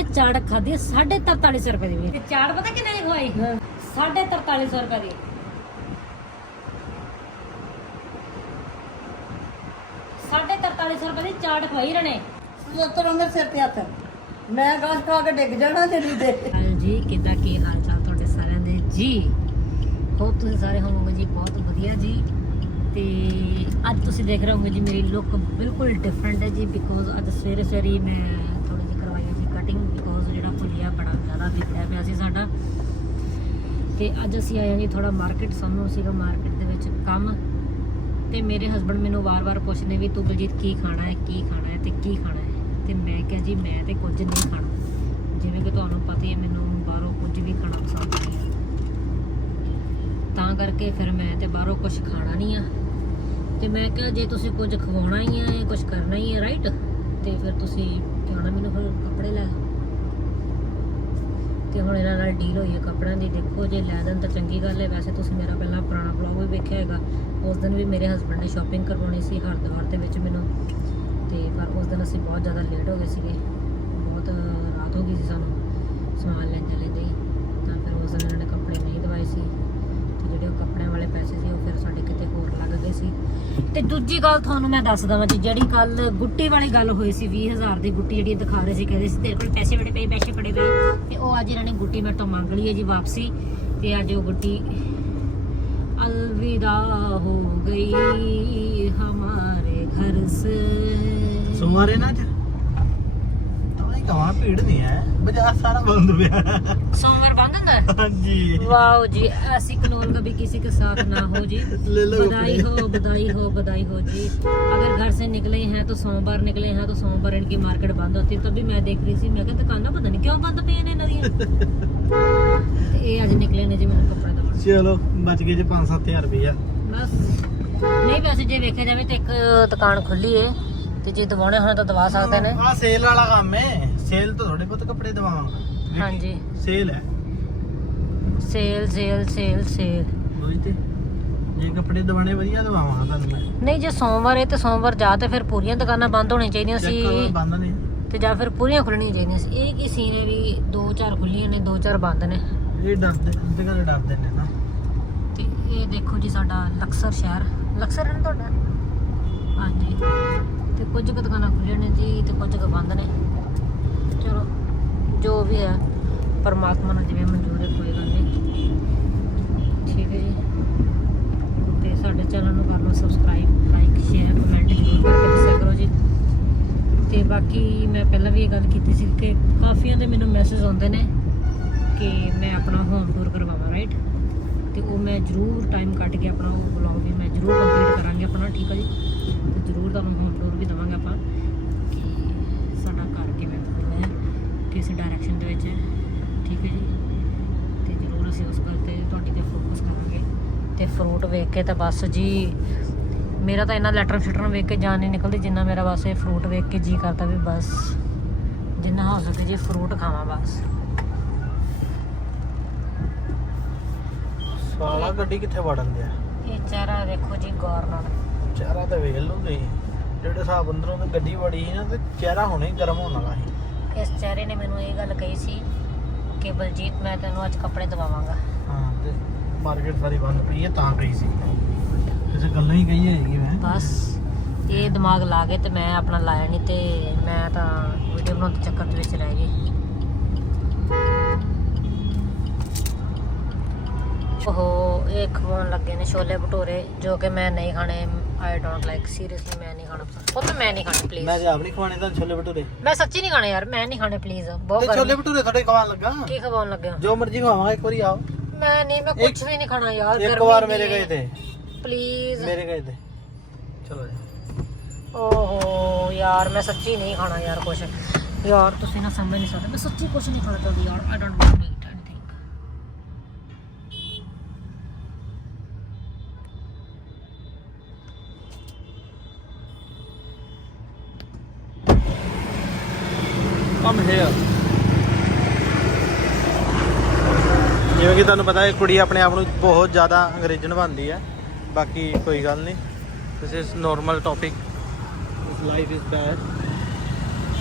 ਮੈਂ ਚਾੜ ਖਾਧੀ 43.5 ਰੁਪਏ ਦੀ ਤੇ ਚਾੜ ਪਤਾ ਕਿੰਨੇ ਦੀ ਖਵਾਈ? 43.5 ਰੁਪਏ ਦੀ। ਸਾਢੇ 43 ਰੁਪਏ ਦੀ ਚਾਟ ਖਵਾਈ ਰਣੇ ਸੋਤਰ ਮੇਰੇ ਸਿਰ ਤੇ ਹੱਥ। ਮੈਂ ਗਾਸ਼ ਖਾ ਕੇ ਡਿੱਗ ਜਾਣਾ ਜਲੀ ਦੇ ਹਾਲ ਜੀ ਕਿੱਦਾਂ ਕੀ ਹਾਲ ਚਾਲ ਤੁਹਾਡੇ ਸਾਰਿਆਂ ਦੇ? ਜੀ ਹੋਪ ਤੁਸੀਂ ਸਾਰੇ ਹੋਵੋਗੇ ਜੀ ਬਹੁਤ ਵਧੀਆ ਜੀ। ਤੇ ਅੱਜ ਤੁਸੀਂ ਦੇਖ ਰਹੇ ਹੋਗੇ ਜੀ ਮੇਰੀ ਲੁੱਕ ਬਿਲਕੁਲ ਡਿਫਰੈਂਟ ਹੈ ਜੀ ਬਿਕੋਜ਼ ਅੱਜ ਸਵੇਰੇ ਸਵੇਰੇ ਮੈਂ ਥੋੜੀ ਜਿਹੀ ਕਰਵਾਈ ਹੈ ਜੀ ਕਟਿੰਗ ਬਿਕੋਜ਼ ਜਿਹੜਾ ਭੁੱਲਿਆ ਬੜਾ ਜ਼ਿਆਦਾ ਵਿਗੜਿਆ ਪਿਆ ਸੀ ਸਾਡਾ। ਤੇ ਅੱਜ ਅਸੀਂ ਆਏ ਹਾਂ ਜੀ ਥੋੜਾ ਮਾਰਕੀਟ ਸਾਨੂੰ ਸੀਗਾ ਮਾਰਕੀਟ ਦੇ ਵਿੱਚ ਕੰਮ। ਤੇ ਮੇਰੇ ਹਸਬੰਡ ਮੈਨੂੰ ਵਾਰ-ਵਾਰ ਪੁੱਛਦੇ ਵੀ ਤੂੰ ਬਲਜੀਤ ਕੀ ਖਾਣਾ ਹੈ, ਕੀ ਖਾਣਾ ਹੈ ਤੇ ਕੀ ਖਾਣਾ ਹੈ? ਤੇ ਮੈਂ ਕਿਹਾ ਜੀ ਮੈਂ ਤੇ ਕੁਝ ਨਹੀਂ ਖਾਣਾ। ਜਿਵੇਂ ਕਿ ਤੁਹਾਨੂੰ ਪਤਾ ਹੀ ਹੈ, ਮੈਨੂੰ ਬਾਹਰੋਂ ਕੁਝ ਵੀ ਖਾਣਾ ਪਸੰਦ ਨਹੀਂ ਤਾਂ ਕਰਕੇ ਫਿਰ ਮੈਂ ਤੇ ਬਾਹਰੋਂ ਕੁਝ ਖਾਣਾ ਨਹੀਂ ਆ। ਤੇ ਮੈਂ ਕਿਹਾ ਜੇ ਤੁਸੀਂ ਕੁਝ ਖਵਾਉਣਾ ਹੀ ਹੈ ਕੁਝ ਕਰਨਾ ਹੀ ਹੈ ਰਾਈਟ ਤੇ ਫਿਰ ਤੁਸੀਂ ਜਾਣਾ ਮੈਨੂੰ ਫਿਰ ਕੱਪੜੇ ਲੈ ਦਿਓ ਹੁਣ ਇਹਨਾਂ ਨਾਲ ਡੀਲ ਹੋਈ ਹੈ ਕੱਪੜਿਆਂ ਦੀ, ਦੇਖੋ ਜੇ ਲੈ ਦੇਣ ਤਾਂ ਚੰਗੀ ਗੱਲ ਹੈ। ਵੈਸੇ ਤੁਸੀਂ ਮੇਰਾ ਪਹਿਲਾਂ ਪੁਰਾਣਾ ਵਲੌਗ ਵੀ ਵੇਖਿਆ ਹੈਗਾ। ਉਸ ਦਿਨ ਵੀ ਮੇਰੇ ਹਸਬੰਡ ਨੇ ਸ਼ਾਪਿੰਗ ਕਰਵਾਉਣੀ ਸੀ ਹਰਿਦੁਆਰ ਦੇ ਵਿੱਚ ਮੈਨੂੰ। ਤੇ ਪਰ ਉਸ ਦਿਨ ਅਸੀਂ ਬਹੁਤ ਜ਼ਿਆਦਾ ਲੇਟ ਹੋ ਗਏ ਸੀਗੇ। ਬਹੁਤ, ਰਾਤ ਹੋ ਗਈ ਸੀ ਸਾਨੂੰ ਸਮਾਨ ਲੈ ਲੈਂਦੇ ਹੀ ਤਾਂ ਫਿਰ ਉਸ ਦਿਨ ਇਹਨਾਂ ਨੇ ਕੱਪੜੇ ਨਹੀਂ ਦਵਾਏ ਸੀ ਤੇ ਜਿਹੜੇ ਉਹ ਕੱਪੜਿਆਂ ਵਾਲੇ ਪੈਸੇ ਸੀ ਉਹ ਫਿਰ ਸਾਡੇ ਕਿਤੇ ਹੋਰ ਲੱਗ ਗਏ ਸੀ ਤੇ ਦੂਜੀ ਗੱਲ ਤੁਹਾਨੂੰ ਮੈਂ ਦੱਸ ਦਵਾਂ ਜੀ ਜਿਹੜੀ ਕੱਲ ਗੁੱਟੀ ਵਾਲੀ ਗੱਲ ਹੋਈ ਸੀ 20000 ਦੀ ਗੁੱਟੀ ਜਿਹੜੀ ਦਿਖਾ ਰਹੇ ਸੀ ਕਹਿੰਦੇ ਸੀ ਤੇਰੇ ਕੋਲ ਪੈਸੇ ਬੜੇ ਪਏ ਪੈਸੇ ਬੜੇ ਪਏ ਤੇ ਉਹ ਅੱਜ ਇਹਨਾਂ ਨੇ ਗੁੱਟੀ ਮੇਰੇ ਤੋਂ ਮੰਗ ਲਈ ਹੈ ਜੀ ਵਾਪਸੀ ਤੇ ਅੱਜ ਉਹ ਗੁੱਟੀ अलविदा हो गई हमारे घर से ਸੋਮਵਾਰੇ ਨਾ ਅੱਜ ਤਾਂ ਹੀ ਕਹਾਂ ਭੀੜ ਨਹੀਂ ਹੈ ਬਾਜ਼ਾਰ ਸਾਰਾ ਬੰਦ ਪਿਆ सोमवार बंद होता है ਹਾਂਜੀ वाओ जी ऐसी कनौन कभी किसी के साथ ना हो जी ले लो बधाई हो बधाई हो बधाई हो जी अगर घर से निकले हैं तो सोमवार निकले हैं तो सोमवार इनकी मार्केट बंद होती है तभी मैं देख रही थी मैं क्या दुकाना पता नहीं क्यों बंद पे ने इन्हां ਦੀਆਂ ਤੇ ਇਹ ਅੱਜ ਨਿਕਲੇ ਨੇ ਜੀ ਮੈਨੂੰ ਕੱਪੜੇ ਦਵਾਉਣ ਚਲੋ ਬਚ ਗਏ ਜੇ 5-7000 ਰੁਪਇਆ ਬਸ ਨਹੀਂ ਵੈਸੇ ਜੇ ਵੇਖਿਆ ਜਾਵੇ ਤੇ ਇੱਕ ਦੁਕਾਨ ਖੁੱਲੀ ਏ ਤੇ ਜੇ ਦਵਾਉਣੇ ਹੋਣ ਤਾਂ ਦਵਾ ਸਕਦੇ ਨੇ ਆ ਸੇਲ ਵਾਲਾ ਕੰਮ ਹੈ ਸੇਲ ਤੋਂ ਥੋੜੇ ਬਹੁਤ ਕੱਪੜੇ ਦਵਾਵਾਂਗਾ। ਹਾਂਜੀ। ਸੇਲ ਹੈ। Sale sale sale sale. ਉਹੀ ਤੇ। ਜੇ ਕੱਪੜੇ ਦਵਾਣੇ ਵਧੀਆ ਦਵਾਵਾਂਗਾ ਤੁਹਾਨੂੰ ਮੈਂ। ਨਹੀਂ ਜੇ ਸੋਮਵਾਰ ਹੈ ਤੇ ਸੋਮਵਾਰ ਜਾ ਤੇ ਫਿਰ ਪੂਰੀਆਂ ਦੁਕਾਨਾਂ ਬੰਦ ਹੋਣੀਆਂ ਚਾਹੀਦੀਆਂ ਸੀ। ਬੰਦ ਨੇ। ਤੇ ਜਾਂ ਫਿਰ ਪੂਰੀਆਂ ਖੁੱਲਣੀਆਂ ਚਾਹੀਦੀਆਂ ਸੀ। ਇਹ ਕੀ ਸੀਨ ਹੈ ਵੀ ਦੋ ਚਾਰ ਖੁੱਲੀਆਂ ਨੇ ਦੋ ਚਾਰ ਬੰਦ ਨੇ। ਇਹ ਡਰਦੇ ਇਹਦੇ ਘਰੇ ਡਰਦੇ ਨੇ ਨਾ। ਤੇ ਇਹ ਦੇਖੋ ਜੀ ਸਾਡਾ ਲਕਸਰ ਸ਼ਹਿਰ। ਲਕਸਰ ਹੈ ਨਾ ਤੁਹਾਡਾ? ਹਾਂਜੀ। ਤੇ ਕੁਝ ਕੁ ਦੁਕਾਨਾਂ ਖੁੱਲੀਆਂ ਨੇ ਜੀ ਤੇ ਕੁਝ ਕੁ ਬੰਦ ਨੇ। ਚਲੋ, ਜੋ ਵੀ ਹੈ, ਪਰਮਾਤਮਾ ਨਾਲ ਜਿਵੇਂ ਮਨਜ਼ੂਰ ਹੈ, ਕੋਈ ਗੱਲ ਨਹੀਂ। ਠੀਕ ਹੈ ਜੀ। ਤੇ ਸਾਡੇ ਚੈਨਲ ਨੂੰ ਕਰ ਲਓ ਸਬਸਕ੍ਰਾਈਬ ਲਾਈਕ ਸ਼ੇਅਰ ਕਮੈਂਟ ਜ਼ਰੂਰ ਕਰਕੇ ਦੱਸਿਆ ਕਰੋ ਜੀ। ਤੇ ਬਾਕੀ ਮੈਂ ਪਹਿਲਾਂ ਵੀ ਇਹ ਗੱਲ ਕੀਤੀ ਸੀ ਕਿ ਕਾਫੀਆਂ ਦੇ ਮੈਨੂੰ ਮੈਸੇਜ ਆਉਂਦੇ ਨੇ ਕਿ ਮੈਂ ਆਪਣਾ ਹੋਮ ਟੂਰ ਕਰਵਾਵਾਂ ਰਾਈਟ ਤੇ ਉਹ ਮੈਂ ਜ਼ਰੂਰ ਟਾਈਮ ਕੱਢ ਕੇ ਆਪਣਾ ਉਹ ਵਲੌਗ ਵੀ ਮੈਂ ਜ਼ਰੂਰ ਕੰਪਲੀਟ ਕਰਾਂਗੀ ਆਪਣਾ, ਠੀਕ ਹੈ ਜੀ? ਤੇ ਜ਼ਰੂਰ ਤੁਹਾਨੂੰ ਹੋਮ ਟੂਰ ਵੀ ਦਵਾਂਗੇ ਆਪਾਂ ਕਿ ਸਾਡਾ ਘਰ ਕਿਵੇਂ ਬਣਿਆ ਹੈ ਕਿਸ ਡਾਇਰੈਕਸ਼ਨ ਦੇ ਵਿੱਚ। ਠੀਕ ਹੈ ਜੀ? ਤੇ ਜ਼ਰੂਰ ਅਸੀਂ ਉਸ ਗੱਲ ਤੇ ਤੁਹਾਡੀ ਤੇ ਫੋਕਸ ਕਰਾਂਗੇ। ਤੇ ਫਰੂਟ ਵੇਖ ਕੇ ਤਾਂ ਬਸ ਜੀ ਮੇਰਾ ਤਾਂ ਇਹਨਾਂ ਲੈਟਰ ਸ਼ਟਰ ਵੇਖ ਕੇ ਜਾਨ ਨਹੀਂ ਨਿਕਲਦੀ ਜਿੰਨਾ ਮੇਰਾ ਬਸ ਇਹ ਫਰੂਟ ਵੇਖ ਕੇ ਜੀ ਕਰਦਾ ਵੀ ਬਸ ਜਿੰਨਾ ਹੋ ਸਕੇ ਜੀ ਫਰੂਟ ਖਾਵਾਂ ਬਸ। ਸਾਲਾ ਗੱਡੀ ਕਿੱਥੇ ਵੜਨ ਦਿਆ? ਇਹ ਚਿਹਰਾ ਦੇਖੋ ਜੀ ਗੌਰ ਨਾਲ। ਚਿਹਰਾ ਤਾਂ ਵੇਖ ਲਓ ਤੁਸੀਂ। ਜਿਹੜੇ ਹਿਸਾਬ ਅੰਦਰੋਂ ਦੀ ਗੱਡੀ ਵੜੀ ਸੀ ਨਾ ਤੇ ਚਿਹਰਾ ਹੁਣੇ ਗਰਮ ਹੋਣ ਵਾਲਾ ਸੀ। ਇਸ ਚਿਹਰੇ ਨੇ ਮੈਨੂੰ ਇਹ ਗੱਲ ਕਹੀ ਸੀ ਕਿ ਬਲਜੀਤ ਮੈਂ ਤੈਨੂੰ ਅੱਜ ਕੱਪੜੇ ਦਵਾਵਾਂਗਾ। ਹਾਂ ਤੇ ਮਾਰਕੀਟ ਸਾਰੀ ਬੰਦ ਪਈ ਹੈ ਤਾਂ ਗਈ ਸੀ। ਕਿਸੇ ਗੱਲਾਂ ਹੀ ਕਹੀ ਹੈਗੀ ਮੈਂ। ਬਸ ਇਹ ਦਿਮਾਗ ਲਾ ਕੇ ਤੇ ਮੈਂ ਆਪਣਾ ਲਾਇਆ ਨਹੀਂ ਤੇ ਮੈਂ ਤਾਂ ਵੀਡੀਓ ਬਣਾਉਣ ਦੇ ਚੱਕਰ ਦੇ ਵਿੱਚ ਰਹਿ ਗਈ। ਉਹ ਇਹ ਖਵਾਉਣ ਲੱਗੇ ਨੇ ਛੋਲੇ ਭਟੂਰੇ ਜੋ ਕਿ ਮੈਂ ਨਹੀਂ ਖਾਣੇ ਆਈ ਡੋਨਟ ਲਾਈਕ ਸੀਰੀਅਸਲੀ ਮੈਂ ਨਹੀਂ ਖਾਣਾ ਪਸੰਦ। ਉਹ ਤਾਂ ਮੈਂ ਨਹੀਂ ਖਾਣੇ ਪਲੀਜ਼ ਮੈਂ ਤੇ ਆਪ ਨਹੀਂ ਖਵਾਣੇ ਤਾਂ ਛੋਲੇ ਭਟੂਰੇ। ਮੈਂ ਸੱਚੀ ਨਹੀਂ ਖਾਣੇ ਯਾਰ ਮੈਂ ਨਹੀਂ ਖਾਣੇ ਪਲੀਜ਼ ਬਹੁਤ ਤੇ ਛੋਲੇ ਗਰਮੀ ਭਟੂਰੇ ਤੁਹਾਡੇ ਖਵਾਉਣ ਲੱਗਾ? ਕੀ ਖਵਾਉਣ ਲੱਗੇ? ਹੋ? ਜੋ ਮਰਜ਼ੀ ਖਵਾਵਾਂਗਾ ਇੱਕ ਵਾਰੀ ਆਓ। ਮੈਂ ਨਹੀਂ ਮੈਂ ਕੁਝ ਵੀ ਨਹੀਂ ਖਾਣਾ ਯਾਰ ਇੱਕ ਵਾਰ ਮੇਰੇ ਗਏ ਤੇ। ਪਲੀਜ਼ ਮੇਰੇ ਗਏ ਤੇ। ਚਲੋ ਜੀ। ਓਹੋ ਯਾਰ ਮੈਂ ਸੱਚੀ ਨਹੀਂ ਖਾਣਾ ਯਾਰ ਕੁਛ। ਯਾਰ ਤੁਸੀਂ ਨਾ ਸਮਝ ਨਹੀਂ ਸਕਦੇ ਮੈਂ ਸੱਚੀ ਕੁਛ ਨਹੀਂ ਖਾਣਾ ਚਾਹੁੰਦੀ ਯਾਰ I don't want come here ਜਿਵੇਂ ਕਿ ਤੁਹਾਨੂੰ ਪਤਾ ਹੈ ਕੁੜੀ ਆਪਣੇ ਆਪ ਨੂੰ ਬਹੁਤ ਜ਼ਿਆਦਾ ਅੰਗਰੇਜ਼ਨ ਬਣਦੀ ਹੈ। ਬਾਕੀ ਕੋਈ ਗੱਲ ਨਹੀਂ। This is normal topic life is bad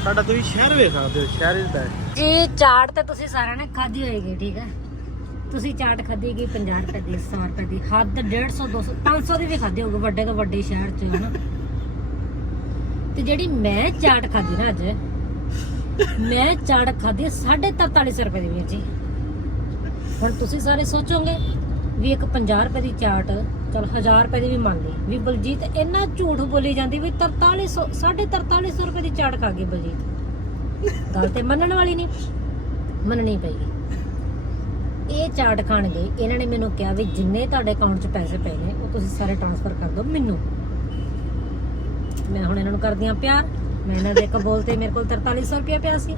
ਸਾਡਾ ਤੁਸੀਂ ਸ਼ਹਿਰ ਵੇਖ ਸਕਦੇ ਹੋ, ਸ਼ਹਿਰ ਇਜ਼ ਬੈਸਟ ਜੀ, ਚਾਟ ਤੇ ਤੁਸੀਂ ਸਾਰਿਆਂ ਨੇ ਖਾਧੀ ਹੋਏਗੀ, ਠੀਕ ਹੈ? ਤੁਸੀਂ ਚਾਟ ਖਾਧੀ ਗਈ 50 ਰੁਪਏ ਦੀ 100 ਰੁਪਏ ਦੀ, ਹੱਦ 150 200 500 ਦੀ ਵੀ ਖਾਧੀ ਹੋਊਗੀ, ਵੱਡੇ ਤੋਂ ਵੱਡੇ ਸ਼ਹਿਰ 'ਚ, ਹਨਾ? ਤੇ ਜਿਹੜੀ ਮੈਂ ਚਾਟ ਖਾਧੀ ਨਾ ਅੱਜ ਮੈਂ ਚਾਟ ਖਾਧੀ 43.5 ਰੁਪਏ ਦੀ ਵੀਰ ਜੀ। ਹੁਣ ਤੁਸੀਂ ਸਾਰੇ ਸੋਚੋਗੇ ਵੀ ਇੱਕ 50 ਰੁਪਏ ਦੀ ਚਾਟ, ਚਲ 1000 ਰੁਪਏ ਦੀ ਵੀ ਮੰਨ ਲਈ। ਵੀ ਬਲਜੀਤ ਇੰਨਾ ਝੂਠ ਬੋਲੀ ਜਾਂਦੀ ਵੀ 4300 4350 ਰੁਪਏ ਦੀ ਚਾਟ ਖਾ ਗਈ ਬਲਜੀਤ। ਗੱਲ ਤੇ ਮੰਨਣ ਵਾਲੀ ਨਹੀਂ, ਮੰਨਣੀ ਪਏਗੀ। ਇਹ ਚਾਟ ਖਾਣ ਗਏ ਇਹਨਾਂ ਨੇ ਮੈਨੂੰ ਕਿਹਾ ਵੀ ਜਿੰਨੇ ਤੁਹਾਡੇ ਅਕਾਊਂਟ 'ਚ ਪੈਸੇ ਪਏ ਨੇ, ਉਹ ਤੁਸੀਂ ਸਾਰੇ ਟ੍ਰਾਂਸਫਰ ਕਰ ਦਿਓ ਮੈਨੂੰ। ਮੈਂ ਹੁਣ ਇਹਨਾਂ ਨੂੰ ਕਰਦੀ ਆ ਪਿਆਰ। ਮੈਂ ਇਹਨਾਂ ਦੇ ਇੱਕ ਬੋਲ ਤੇ ਮੇਰੇ ਕੋਲ 4300 ਰੁਪਏ ਪਿਆ ਸੀ।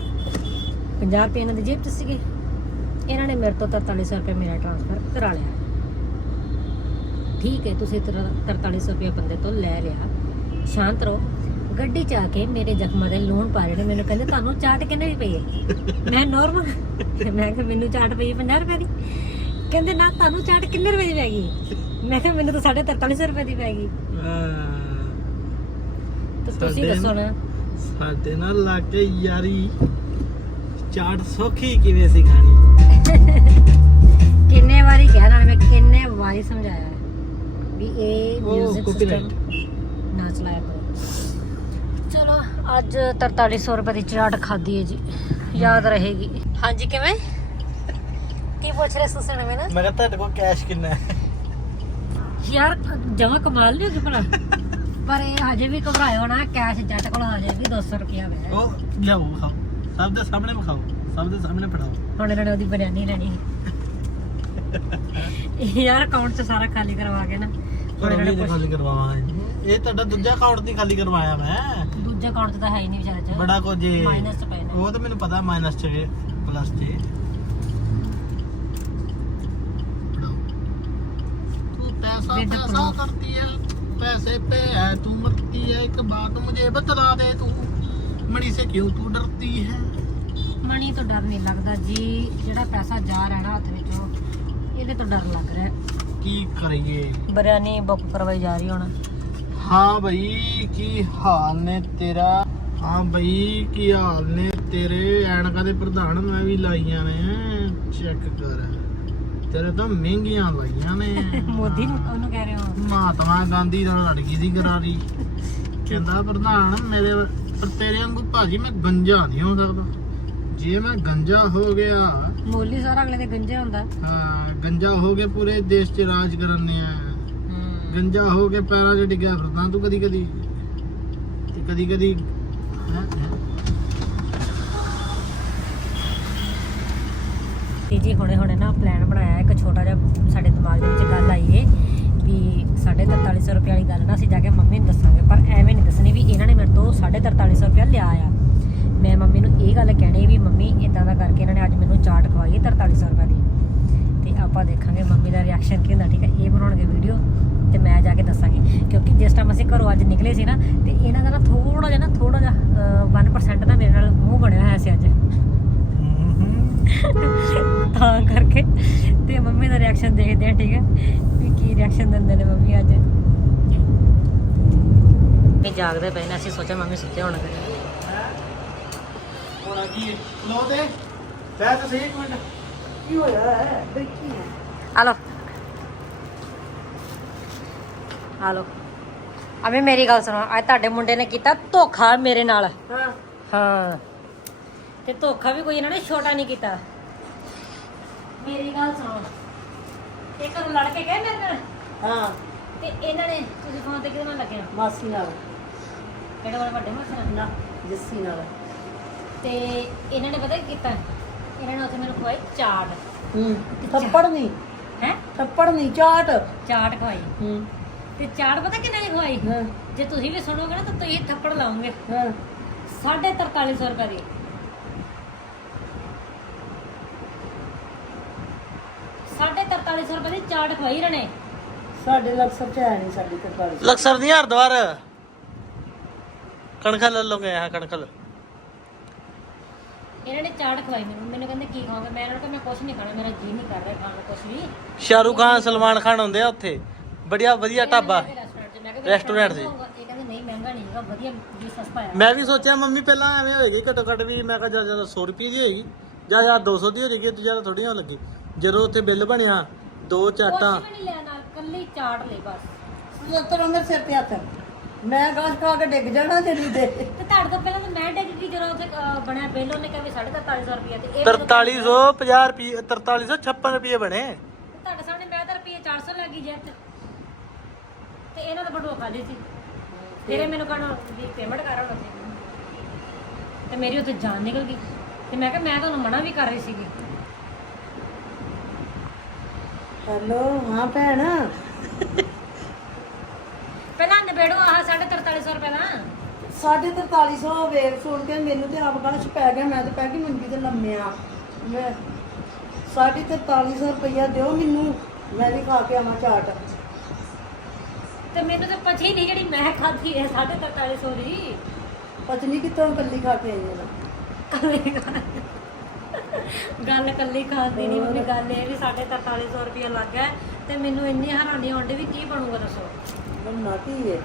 50 ਰੁਪਏ ਇਹਨਾਂ ਦੀ ਜੇਬ 'ਚ ਸੀਗੇ। ਇਹਨਾਂ ਨੇ ਮੇਰੇ ਤੋਂ 4300 ਰੁਪਏ ਮੇਰਾ ਟ੍ਰਾਂਸਫਰ ਕਰਾ ਲਿਆ। ਠੀਕ ਹੈ ਤੁਸੀਂ 4300 ਰੁਪਏ ਬੰਦੇ ਤੋਂ ਲੈ ਲਿਆ। ਸ਼ਾਂਤ ਰਹੋ। ਗੱਡੀ 'ਚ ਆ ਕੇ ਮੇਰੇ ਜ਼ਖਮਾਂ ਦੇ ਲੂਣ ਪਾ ਰਹੇ ਨੇ। ਮੈਨੂੰ ਕਹਿੰਦੇ ਤੁਹਾਨੂੰ ਚਾਟ ਕਿੰਨੇ ਦੀ ਪਈ ਹੈ? ਮੈਂ ਨਾਰਮਲ ਮੈਂ ਕਿਹਾ ਮੈਨੂੰ ਚਾਟ ਪਈ 50 ਰੁਪਏ ਦੀ। ਕਹਿੰਦੇ ਨਾ ਤੁਹਾਨੂੰ ਚਾਟ ਕਿੰਨੇ ਰੁਪਏ ਦੀ ਪੈ ਗਈ? ਮੈਂ ਕਿਹਾ ਮੈਨੂੰ ਤਾਂ 4350 ਰੁਪਏ ਦੀ ਪੈ ਗਈ। ਤੇ ਤੁਸੀਂ ਦੱਸੋ ਨਾ। ਸਾਡੇ ਨਾਲ ਲੱਗ ਕੇ ਯਾਰੀ। ਚਾਟ ਸੌਖੀ ਕਿਵੇਂ ਸਿਖਾਣੀ? ਕਿੰਨੇ ਵਾਰੀ ਕਿਹਾ ਨਾਲ ਮੈਂ ਕਿੰਨੇ ਵਾਰੀ ਸਮਝਾਇਆ ਵੀ ਇਹ ਮਿਊਜ਼ਿਕ। ਸਿਸਟਮ ਨਾ ਚਲਾਇਆ ਕਰੋ। ਚਲੋ ਅੱਜ 4300 ਰੁਪਏ ਦੀ ਚਾਟ ਖਾਧੀ ਹੈ ਜੀ। ਯਾਦ ਰਹੇਗੀ। ਹਾਂਜੀ ਕਿਵੇਂ? ਕੀ ਪੁੱਛ ਰਹੇ ਤੁਸੀਂ ਨਵੇਂ ਨਾ ਮੈਂ ਕਿਹਾ ਤੁਹਾਡੇ ਕੋਲ ਕੈਸ਼ ਕਿੰਨਾ ਹੈ? ਯਾਰ ਜਮਾ ਕਮਾਲ ਨਹੀਂ ਹੋ ਗਈ ਭਲਾ। ਪਰ ਇਹ ਹਜੇ ਵੀ ਘਬਰਾਇਓ ਨਾ ਕੈਸ਼ ਜੱਟ ਕੋਲ ਹਜੇ ਵੀ 200 ਰੁਪਿਆ ਪਿਆ ਉਹ ਲਿਆਓ ਵਿਖਾਓ। ਸਭ ਦੇ ਸਾਹਮਣੇ ਵਿਖਾਓ ਸਭ ਦੇ ਸਾਹਮਣੇ ਫੜਾਓ। ਹੁਣ ਇਹਨਾਂ ਉਹਦੀ ਬਿਰਿਆਨੀ ਲੈਣੀ ਯਾਰ ਅਕਾਊਂਟ 'ਚ ਸਾਰਾ ਖਾਲੀ ਕਰਵਾ ਕੇ ਨਾ ਹੁਣ ਇਹਨਾਂ ਨੇ ਖਾਲੀ ਕਰਵਾਵਾਂ ਇਹ ਤੁਹਾਡਾ ਦੂਜਾ ਅਕਾਊਂਟ ਨਹੀਂ ਖਾਲੀ ਕਰਵਾਇਆ ਮੈਂ। ਦੂਜੇ ਅਕਾਊਂਟ ਤਾਂ ਹੈ ਹੀ ਨਹੀਂ ਵਿਚਾਰੇ 'ਚ। ਬੜਾ ਕੁਝ ਇਹ- ਮਾਈਨਸ 'ਚ ਪਏ ਉਹ ਤਾਂ ਮੈਨੂੰ ਪਤਾ ਮਾਈਨਸ ਚ ਪਲੱਸ ਚ ਤੂੰ ਪੈਸਾ With the proof. ਹੈ पैसे पे है तू मरती है एक बात मुझे बतला दे तू मणि से क्यों तू डरती है ਮਣੀ ਤੋਂ ਡਰ ਨਹੀਂ ਲੱਗਦਾ ਜੀ ਜਿਹੜਾ ਪੈਸਾ ਜਾ ਰਿਹਾ ਨਾ ਹੱਥ ਵਿੱਚੋਂ ਇਹਦੇ ਤੋਂ ਡਰ ਲੱਗ ਰਿਹਾ की करिए ਬਿਰਿਆਨੀ ਬੁੱਕ ਕਰਵਾਈ ਜਾ ਰਹੀ ਹੁਣ हाँ भाई की हाल ने तेरा ਹਾਂ ਬਈ ਕੀ ਹਾਲ ਨੇ ਤੇਰੇ ਐਨਕਾਂ ਦੇ ਪ੍ਰਧਾਨ ਮੈਂ ਵੀ ਲਾਈਆਂ ਨੇ ਚੈੱਕ ਕਰ ਤੇਰੇ ਤਾਂ ਮਹਿੰਗੀਆਂ ਲਾਈਆਂ ਨੇ। ਮੋਦੀ ਨੂੰ ਉਹਨੂੰ ਕਹਿ ਰਹੇ ਹੋ। ਮਹਾਤਮਾ ਗਾਂਧੀ ਨਾਲ ਲੜ ਗਈ ਸੀ ਗਰਾਰੀ ਕਹਿੰਦਾ ਪ੍ਰਧਾਨ ਮੇਰੇ ਪਰ ਤੇਰੇ ਵਾਂਗੂ ਭਾਜੀ ਮੈਂ ਗੰਜਾ ਨਹੀਂ ਹੋ ਸਕਦਾ। ਜੇ ਮੈਂ ਗੰਜਾ ਹੋ ਗਿਆ ਮੋਲੀ ਸਾਰਾ ਅਗਲੇ ਦੇ ਗੰਜੇ ਹੁੰਦਾ। ਹਾਂ ਗੰਜਾ ਹੋ ਕੇ ਪੂਰੇ ਦੇਸ਼ 'ਚ ਰਾਜ ਕਰਨੇ ਆ। ਗੰਜਾ ਹੋ ਕੇ ਪੈਰਾਂ 'ਚ ਡਿੱਗਿਆ ਫਿਰਦਾ ਤੂੰ ਕਦੀ ਕਦੀ ਤੇ ਕਦੀ ਕਦੀ ਹੈਂ? ਤੇ ਜੀ ਹੁਣੇ ਹੁਣੇ ਨਾ ਪਲਾਨ ਬਣਾਇਆ ਇੱਕ ਛੋਟਾ ਜਿਹਾ ਸਾਡੇ ਦਿਮਾਗ ਦੇ ਵਿੱਚ ਗੱਲ ਆਈ ਏ ਵੀ 4350 ਰੁਪਏ ਵਾਲੀ ਗੱਲ ਨਾ ਅਸੀਂ ਜਾ ਕੇ ਮੰਮੀ ਨੂੰ ਦੱਸਾਂਗੇ ਪਰ ਐਵੇਂ ਨਹੀਂ ਦੱਸਣੀ ਵੀ ਇਹਨਾਂ ਨੇ ਮੇਰੇ ਤੋਂ 4350 ਰੁਪਏ ਲਿਆ ਆ। ਮੈਂ ਮੰਮੀ ਨੂੰ ਇਹ ਗੱਲ ਕਹਿਣੀ ਵੀ ਮੰਮੀ ਇਦਾਂ ਦਾ ਕਰਕੇ ਇਹਨਾਂ ਨੇ ਅੱਜ ਮੈਨੂੰ ਚਾਟ ਖਵਾਈ ਹੈ 4300 ਰੁਪਏ ਦੀ। ਤੇ ਆਪਾਂ ਦੇਖਾਂਗੇ ਮੰਮੀ ਦਾ ਰਿਐਕਸ਼ਨ ਕੀ ਹੁੰਦਾ ਠੀਕ ਹੈ ਇਹ ਬਣਾਉਣਗੇ ਵੀਡੀਓ ਤੇ ਮੈਂ ਜਾ ਕੇ ਦੱਸਾਂਗੀ। ਕਿਉਂਕਿ ਜਿਸ ਟਾਈਮ ਅਸੀਂ ਘਰੋਂ ਅੱਜ ਨਿਕਲੇ ਸੀ ਨਾ ਤੇ ਇਹਨਾਂ ਦਾ ਨਾ ਥੋੜਾ ਜਿਹਾ ਨਾ ਥੋੜਾ ਜਿਹਾ ਅਹ, 1% ਨਾ ਮੇਰੇ ਨਾਲ ਮੂੰਹ ਬਣਿਆ ਹੋਇਆ ਸੀ ਅੱਜ। ਤਾਂ ਕਰਕੇ ਤੇ ਮੰਮੀ ਦਾ ਰਿਐਕਸ਼ਨ ਦੇਖਦੇ ਆ ਠੀਕ ਹੈ? ਵੀ ਕੀ ਰਿਐਕਸ਼ਨ ਦਿੰਦੇ ਨੇ ਮੰਮੀ ਅੱਜ। ਇਹ ਜਾਗਦੇ ਪਏ ਨੇ ਅਸੀਂ ਸੋਚਿਆ ਮੰਮੀ ਸੁੱਤੇ ਹੋਣਗੇ। ਹੁਣ ਕੀ ਲੋ ਤੇ ਬੈ ਤਾਂ ਸਹੀ ਇੱਕ ਮਿੰਟ। ਕੀ ਹੋਇਆ ਹੈ? ਬੈਠੀ ਹੈ। ਹਲੋ ਹਲੋ ਅਮੇ ਮੇਰੀ ਗੱਲ ਸੁਣੋ ਅੱਜ ਤੁਹਾਡੇ ਮੁੰਡੇ ਨੇ ਕੀਤਾ ਧੋਖਾ ਮੇਰੇ ਨਾਲ। ਹਾਂ। ਹਾਂ। ਤੇ ਧੋਖਾ ਵੀ ਕੋਈ ਇਹਨਾਂ ਨੇ ਛੋਟਾ ਨਹੀਂ ਕੀਤਾ। ਮੇਰੀ ਗੱਲ ਸੁਣੋ। ਇੱਕ ਨੂੰ ਲੜ ਕੇ ਗਏ ਮੇਰੇ ਨਾਲ? ਹਾਂ। ਤੇ ਇਹਨਾਂ ਨੇ ਤੁਸੀਂ ਫੋਨ ਤੇ ਕਿਹਦੇ ਨਾਲ ਲੱਗਿਆ? ਮਾਸੀ ਨਾਲ। ਕਿਹੜੇ ਵਾਲੇ ਵੱਡੇ ਮਾਸੀ ਨਾਲ? ਨਾ ਜੱਸੀ ਨਾਲ। ਤੇ ਇਹਨਾਂ ਨੇ ਪਤਾ ਕੀ ਕੀਤਾ? ਇਹਨਾਂ ਨੇ ਉੱਥੇ ਮੈਨੂੰ ਖਵਾਈ ਚਾਟ। ਹੂੰ ਥੱਪੜ ਨਹੀਂ ਹੈ? ਥੱਪੜ ਨਹੀਂ ਚਾਟ? ਚਾਟ ਖਵਾਈ। ਹੂੰ। ਤੇ ਚਾਟ ਪਤਾ ਕਿੰਨੇ ਦੀ ਖਵਾਈ? ਹਾਂ। ਜੇ ਤੁਸੀਂ ਵੀ ਸੁਣੋਗੇ ਨਾ ਤਾਂ ਤੁਸੀਂ ਥੱਪੜ ਲਾਓਗੇ। ਹਾਂ। 4350 ਰੁਪਏ ਦੀ। ਸਾਢੇ 4350 ਰੁਪਏ ਦੀ ਚਾਟ ਖਵਾਈ ਇਹਨਾਂ ਨੇ। ਸਾਡੇ ਲਕਸਰ ਚ ਹੈ ਨਹੀਂ ਸਾਡੀ ਤਰਕਾਰੀ ਲਕਸਰ ਨਹੀਂ ਹਰਦਵਾਰ ਕਣਖਲ ਲੈ ਲੋਗੇ ਹਾਂ ਕਣਖਲ। ਇਹਨਾਂ ਨੇ ਚਾਟ ਖਵਾਈ ਮੈਨੂੰ। ਮੈਨੂੰ ਕਹਿੰਦੇ ਕੀ ਖਾਓਗੇ? ਮੈਂ ਇਹਨਾਂ ਨੂੰ ਕਿਹਾ ਮੈਂ ਕੁਝ ਨਹੀਂ ਖਾਣਾ ਮੇਰਾ ਜੀ ਨਹੀਂ ਕਰ ਰਿਹਾ ਖਾਣ ਨੂੰ ਕੁਝ ਵੀ। ਸ਼ਾਹਰੁਖ ਖਾਨ ਸਲਮਾਨ ਖਾਨ ਹੁੰਦੇ ਆ ਉੱਥੇ। ਬੜੀਆ ਵਧੀਆ ਢਾਬਾ। ਰੈਸਟੋਰੈਂਟ 'ਚ। ਮੈਂ ਕਿਹਾ ਰੈਸਟੋਰੈਂਟ ਸੀ। ਇਹ ਕਹਿੰਦੇ ਨਹੀਂ ਨਹੀਂ ਮਹਿੰਗਾ ਨਹੀਂ ਹੈਗਾ ਵਧੀਆ ਵੀ ਸਸਤਾ ਹੈ ਮੈਂ ਵੀ ਸੋਚਿਆ ਮੰਮੀ ਪਹਿਲਾਂ ਐਵੇਂ ਹੋਏਗੀ ਘੱਟੋ ਘੱਟ ਵੀ ਮੈਂ ਕਿਹਾ ਜਾਂ ਜਾਂ 100 ਰੁਪਏ ਦੀ ਹੋਏਗੀ ਜਾਂ ਜਾਂ 200 ਦੀ ਹੋ ਜਾਏਗੀ ਤੇ ਜ਼ਿਆਦਾ ਥੋੜੀਆਂ ਲੱਗੀ। ਜਦੋਂ ਉੱਥੇ ਬਿੱਲ ਬਣਿਆ ਦੋ ਚਾਟਾਂ ਕੁਛ ਵੀ ਨਹੀਂ ਲੈਣਾ ਕੱਲੀ ਚਾਟ ਲਈ ਬਸ। 77 ਮੇਰੇ ਸਿਰ ਤੇ ਹੱਥ। ਮੈਂ ਗਾਸ਼ ਖਾ ਕੇ ਡਿੱਗ ਜਾਣਾ ਤੇ ਨਹੀਂ ਦੇ। ਤੇ ਤੁਹਾਡੇ ਤੋਂ ਪਹਿਲਾਂ ਤਾਂ ਮੈਂ ਡਿੱਗ ਗਈ ਜਦੋਂ ਉੱਥੇ ਅਹ, ਬਣਿਆ ਬਿੱਲ ਉਹਨੇ ਕਿਹਾ ਵੀ 4350 ਰੁਪਏ ਤੇ ਇਹ ਮੈਨੂੰ 4350 ਰੁਪਏ 4356 ਰੁਪਏ ਬਣੇ। ਤੁਹਾਡੇ ਸਾਹਮਣੇ ਮੈਂ ਤਾਂ ਰੁਪਏ 400 ਲੈ ਗਈ ਜੈਤ ਤੇ ਇਹਨਾਂ ਦਾ ਬਟੂਆ ਖਾਲੀ ਸੀ। ਇਹ ਮੈਨੂੰ ਕਹਣ ਵੀ ਪੇਮੈਂਟ ਕਰ ਹੁਣ ਤੇ ਮੇਰੀ ਉੱਥੇ ਜਾਨ ਨਿਕਲ ਗਈ। ਤੇ ਮੈਂ ਕਿਹਾ ਮੈਂ ਤੁਹਾਨੂੰ ਮਨਾ ਵੀ ਕਰ ਰਹੀ ਸੀਗੀ। ਹੈਲੋ ਹਾਂ ਭੈਣ। ਪਹਿਲਾਂ ਨਿਬੇੜੋ ਆਹ 4350 ਰੁਪਏ ਦਾ। ਸਾਢੇ 4300 ਵੇਖ ਸੁਣ ਕੇ ਮੈਨੂੰ ਤੇ ਆਪ ਗਾਸ਼ ਪੈ ਗਿਆ ਮੈਂ ਤੇ ਪੈ ਗਈ ਮੰਜੀ ਤੇ ਲੰਮਿਆ। ਮੈਂ ਸਾਢੇ 4300 ਰੁਪਇਆ ਦਿਓ ਮੈਨੂੰ ਮੈਂ ਵੀ ਖਾ ਕੇ ਆਵਾਂ ਚਾਟ। ਤੇ ਮੈਨੂੰ ਤਾਂ ਪਤਾ ਹੀ ਨਹੀਂ ਜਿਹੜੀ ਮੈਂ ਖਾਧੀ ਹੈ 4350 ਦੀ। ਪਤਨੀ ਕਿੱਥੋਂ ਕੱਲੀ ਖਾ ਕੇ ਆਈ ਹਾਂ ਕੱਲੀ ਗੱਲ ਕੱਲੀ ਖਾਂਦੀ ਨਹੀਂ ਉਹਨੇ ਗੱਲ ਇਹ ਵੀ 4350 ਰੁਪਏ ਲੱਗ ਗਿਆ ਤੇ ਮੈਨੂੰ ਇੰਨੀ ਹੈਰਾਨੀ ਆਉਂਦੀ ਵੀ ਕੀ ਬਣੂਗਾ ਦੱਸੋ। ਬੰਨਾ ਕੀ ਹੈ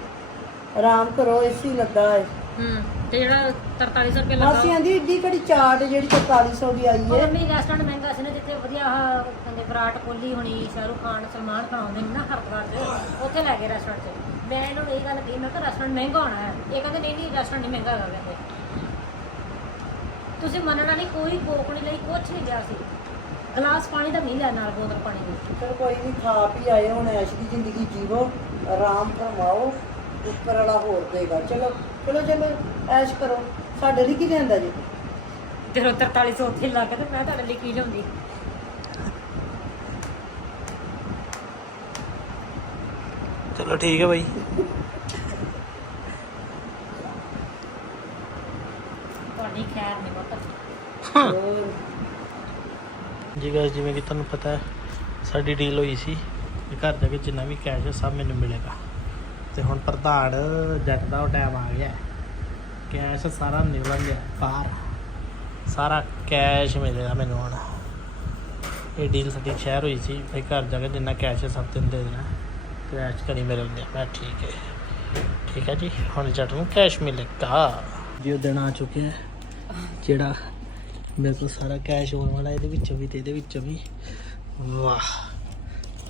ਆਰਾਮ ਕਰੋ ਏਸੀ ਲੱਗਾ ਹੈ। ਹੂੰ ਤੇ ਜਿਹੜਾ 4300 ਰੁਪਏ ਲੱਗਾ ਮਾਸੀਆਂ ਦੀ ਏਡੀ ਕਿਹੜੀ ਚਾਟ ਜਿਹੜੀ 4400 ਦੀ ਆਈ ਉਹ ਹੈ ਮੰਮੀ ਰੈਸਟੋਰੈਂਟ ਮਹਿੰਗਾ ਸੀ ਨਾ ਜਿੱਥੇ ਵਧੀਆ ਆਹ ਕਹਿੰਦੇ ਵਿਰਾਟ ਕੋਹਲੀ ਹੋਣੀ ਸ਼ਾਹਰੁਖ ਖਾਨ ਸਲਮਾਨ ਖਾਨ ਆਉਂਦੇ ਨੇ ਨਾ ਹਰਦਵਾਰ 'ਚ ਉੱਥੇ ਲੈ ਗਏ ਰੈਸਟੋਰੈਂਟ 'ਚ। ਮੈਂ ਇਹਨਾਂ ਨੂੰ ਇਹ ਗੱਲ ਕਹੀ ਮੈਂ ਕਿਹਾ ਰੈਸਟੋਰੈਂਟ ਮਹਿੰਗਾ ਹੋਣਾ ਹੈ। ਇਹ ਕਹਿੰਦੇ ਨਹੀਂ ਨਹੀਂ ਰੈਸਟੋਰੈਂਟ ਨਹੀਂ ਮਹਿੰਗਾ ਹੈਗਾ ਕਹਿੰਦੇ ਤੁਸੀਂ ਮੰਨਣਾ ਨਹੀਂ ਕੋਈ ਕੋਕ ਨਹੀਂ ਲਈ ਕੁਝ ਨਹੀਂ ਲਿਆ ਸੀ। ਗਲਾਸ ਪਾਣੀ ਦਾ ਨਹੀਂ ਲਿਆ ਨਾਲ ਬੋਤਲ ਪਾਣੀ ਦੀ। ਚਲ ਕੋਈ ਨਹੀਂ ਖਾ ਪੀ ਆਏ ਹੁਣ ਐਸ਼ ਦੀ ਜ਼ਿੰਦਗੀ ਜੀਵੋ ਆਰਾਮ ਫਰਮਾਓ ਉੱਪਰ ਵਾਲਾ ਹੋਰ ਦੇਗਾ। ਚਲੋ ਚਲੋ ਚਲੋ ਐਸ਼ ਕਰੋ। ਸਾਡੇ ਲਈ ਕੀ ਲੈਂਦਾ ਜੀ? ਜਦੋਂ 4300 ਉੱਥੇ ਲੱਗ ਗਿਆ ਤੇ ਮੈਂ ਤੁਹਾਡੇ ਲਈ ਕੀ ਲਿਆਉਂਦੀ? ਚਲੋ ਠੀਕ ਹੈ ਬਾਈ। ਖੈਰ ਨਹੀਂ ਜੀ ਗਾਇਸ ਜਿਵੇਂ ਕਿ ਤੁਹਾਨੂੰ ਪਤਾ ਹੈ ਸਾਡੀ ਡੀਲ ਹੋਈ ਸੀ ਕਿ ਘਰ ਜਾ ਕੇ ਜਿੰਨਾ ਵੀ ਕੈਸ਼ ਹੈ ਸਭ ਮੈਨੂੰ ਮਿਲੇਗਾ। ਤੇ ਹੁਣ ਪ੍ਰਧਾਨ ਜੱਟ ਦਾ ਉਹ ਟਾਈਮ ਆ ਗਿਆ। ਕੈਸ਼ ਸਾਰਾ ਨਿਕਲ ਗਿਆ ਬਾਹਰ। ਸਾਰਾ ਕੈਸ਼ ਮਿਲੇਗਾ ਮੈਨੂੰ ਹੁਣ। ਇਹ ਡੀਲ ਸਾਡੀ ਸ਼ਹਿਰ ਹੋਈ ਸੀ ਫਿਰ ਘਰ ਜਾ ਕੇ ਜਿੰਨਾ ਕੈਸ਼ ਹੈ ਸਭ ਤੈਨੂੰ ਦੇ ਦੇਣਾ। ਕੈਸ਼ ਕਰੀ ਮੇਰੇ ਹੁੰਦੇ ਮੈਂ ਠੀਕ ਹੈ। ਠੀਕ ਹੈ ਜੀ ਹੁਣ ਜੱਟ ਨੂੰ ਕੈਸ਼ ਮਿਲੇਗਾ। ਜੀ ਉਹ ਦਿਨ ਆ ਚੁੱਕੇ ਹੈ। ਜਿਹੜਾ ਮੇਰੇ ਕੋਲ ਸਾਰਾ ਕੈਸ਼ ਹੋਣ ਵਾਲਾ ਇਹਦੇ ਵਿੱਚੋਂ ਵੀ ਤੇ ਇਹਦੇ ਵਿੱਚੋਂ ਵੀ। ਵਾਹ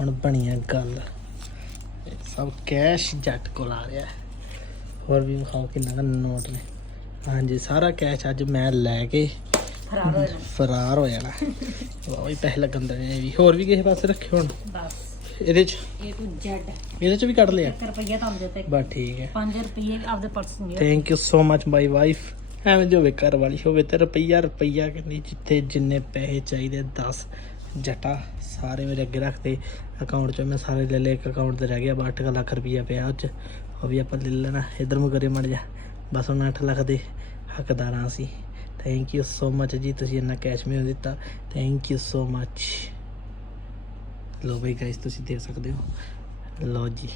ਹੁਣ ਬਣੀ ਆ ਗੱਲ। ਇਹ ਸਭ ਕੈਸ਼ ਜੱਟ ਕੋਲ ਆ ਰਿਹਾ। ਹੋਰ ਵੀ ਵਿਖਾਓ ਕਿੰਨਾ ਨੋਟ ਨੇ। ਹਾਂਜੀ ਸਾਰਾ ਕੈਸ਼ ਅੱਜ ਮੈਂ ਲੈ ਕੇ ਖਰਾਬ ਹੋ ਜਾਣਾ। ਫਰਾਰ ਹੋ ਜਾਣਾ। ਵਾਹ ਵੀ ਪੈਸੇ ਲੱਗਣ ਦੇ ਨੇ ਵੀ। ਹੋਰ ਵੀ ਕਿਸੇ ਪਾਸੇ ਰੱਖੇ ਹੁਣ? ਬਸ। ਇਹਦੇ ਚ? A to Z ਇਹਦੇ ਚ ਵੀ ਕੱਢ ਲਿਆ। 1 ਰੁਪਈਆ ਤੁਹਾਨੂੰ ਦਿੱਤੇ ਬਸ ਠੀਕ ਹੈ। 5 ਰੁਪਏ ਆਪਦੇ ਪਰਸ ਨੂੰ। Thank you so much my wife ਐਵੇਂ ਜੋ ਵੇ ਘਰ ਵਾਲੀ ਹੋਵੇ ਤੇ ਰੁਪਈਆ ਰੁਪਈਆ ਕਹਿੰਦੀ ਜਿੱਥੇ ਜਿੰਨੇ ਪੈਸੇ ਚਾਹੀਦੇ 10 ਜਟਾ ਸਾਰੇ ਮੇਰੇ ਅੱਗੇ ਰੱਖਦੇ। ਅਕਾਊਂਟ 'ਚੋਂ ਮੈਂ ਸਾਰੇ ਲੈ ਲਏ, ਇੱਕ ਅਕਾਊਂਟ ਤੇ ਰਹਿ ਗਿਆ 8 ਲੱਖ ਰੁਪਈਆ ਪਿਆ ਉਹ 'ਚ। ਉਹ ਵੀ ਆਪਾਂ ਲੈ ਲੈਣਾ, ਇਧਰ ਨੂੰ ਕਰੇ ਮੜ ਜਾ ਬਸ ਉਹਨਾਂ 8 ਲੱਖ ਦੇ ਹੱਕਦਾਰਾਂ ਸੀ। ਥੈਂਕ ਯੂ ਸੋ ਮਚ ਜੀ, ਤੁਸੀਂ ਇੰਨਾ ਕੈਸ਼ ਮੈਨੂੰ ਦਿੱਤਾ। ਥੈਂਕ ਯੂ ਸੋ ਮਚ ਲੋ ਬਈ ਗਾਇਸ ਤੁਸੀਂ ਦੇ ਸਕਦੇ ਹੋ। ਲੋ ਜੀ।